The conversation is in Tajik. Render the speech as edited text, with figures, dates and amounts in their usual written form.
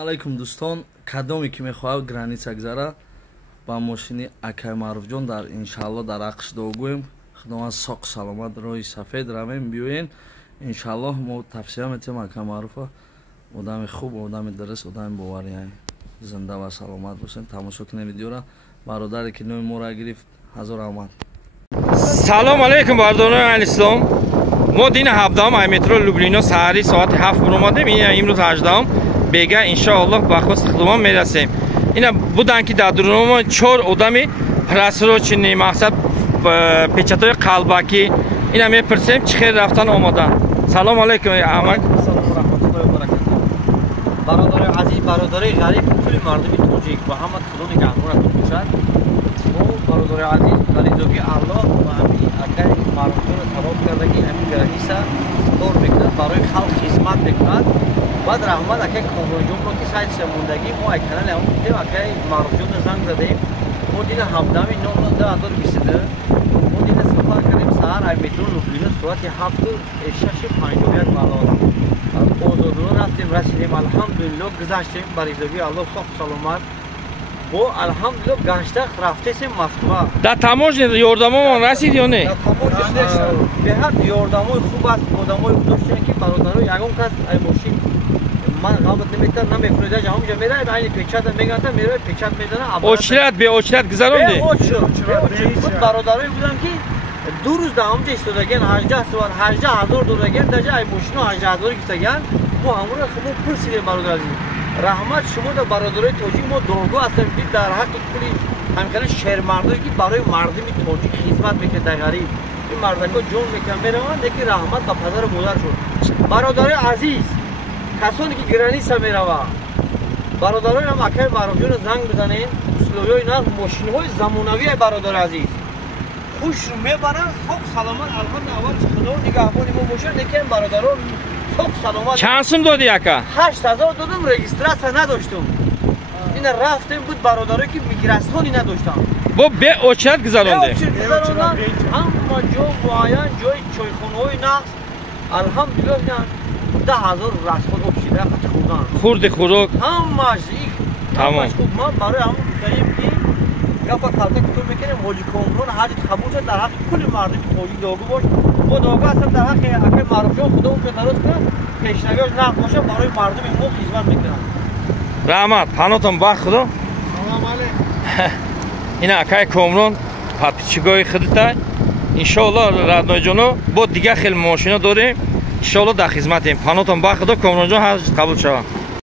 алайкум дӯстон, кадоме ки мехоҳад граница гзара ба мошини акай Маъруфҷон дар иншаалло дар ақш догӯем. Худованд соқ саломат роҳи сафед равем биёен. Иншаалло мо тавсия метем акай Маъруфа одами хуб, одами дуруст, одами боварияй зинда ва саломат бошем. Тамошо кунем видеора. Бародаре ки номи моро гирифт, ҳазор раҳмат. Салом алейкум бардорони алислом. Мо дини 17 ай метро Люблино саҳари соати 7 буромадем. Имрӯз 18 бега иншааллоҳ ба хост худованд мерасем. Ина будан ки дар дуруномо 4 одами просрочени мақсад печатои қалбакӣ. Ина мепурсем чӣ хел рафтан омодан. Салом алейкум Аҳмад. Салом ва раҳматуллоҳи ва баракатуҳ. Бародари азиз, бародари ғариб, кули мардуми тоҷик ба ҳама худо нигаҳбонатон бошад. Мо бародари азиз ба ризоги Аллоҳ ва ҳамин акай Маъруфҷонро сабаб карда ки ҳамин граница кор мекунад, барои халқ хизмат мекунад. Баъд раҳмат акай Комронҷонро ки сайтша мондагӣ мо ай канали ҳамон будем, акай Маъруфҷонро занг задем. Мо дина 17 новембр 2022 мо дина сафар кардем саҳар ай метро Люблино соати 7:51 балор. Озодро рафтем, расидем, алҳамдулиллоҳ гузаштем ба ризоги Аллоҳ соҳ саломат. Бо алҳамдулиллоҳ ганштах рафтесем Москва. Дар таможня ёрдамомон расид ё не? Дар таможня беҳад ёрдамои хуб аст, одамои доштем ки бародаро ягон кас ай мошин ман ғамат наметар намефурӯзад, ҳамонҷа меравем, айни печата мегардам, меравем печат медана. Очрат бе очрат гузаронди? Буд бародарое будам ки 2 рӯз дар ҳамонҷа истодаген, 18 соат, 18000 додаген, даҷа ай мошино 18000 гирифтаген. Мо ҳамонро хумо пул сидем бародар азиз. Раҳмат шумо да бародарои тоҷик, мо доргоҳ ҳастем ки дар ҳаққи кули ҳамикани шермардое ки барои мардуми тоҷик хизмат мекунад, дар ғариб ин мардако ҷон мекунад мераванд, ки раҳмат ба падару модар шуд. Бародарои азиз, касоне ки граница мераванд, бародароям акай Маъруфҷонро занг бизанед, условиҳои нав, мошинҳои замонавӣ бародари азиз хушрӯ мебаранд, соҳ саломат. Алҳамдулиллаҳ аввал худо нигаҳбони мо бошад, лекин бародарон соҳ саломат. Чанд сум додӣ ака? 8000 додам, регистратсия надоштам. Ина рафтем буд бародарое ки миграсиони надоштам. Бо бе очрат гузаронде. Ҳама ҷо муайян, ҷои чойхонаҳои нағз, алҳамдулиллоҳ 10000 расход обшида хати хӯрдан. Хурди хӯрок. Ҳамаш Тамом. хуб. Ман барои ҳамон гуфтаем ки гапа қалта кутуб мекунем, ҳоҷи Комрон ҳаҷат қабул шуд, дар ҳаққи кули мардуми тоҷик догу бош. Мо догу ҳастам дар ҳаққи акай Маъруфҷон, худо умр дароз кунад, пешнавиҳош нақд бошад, барои мардуми мо хизмат мекунад. Раҳмат, панотон бахт худо. Салом алейкум. Ина акай Комрон подписчикои худтай. Иншоаллоҳ радноиҷоно бо дигар хел мошино дорем. Иншоаллоҳ дар хизматем. Панотон бахт худо, Комронҷон ҳаҷат қабул шавад.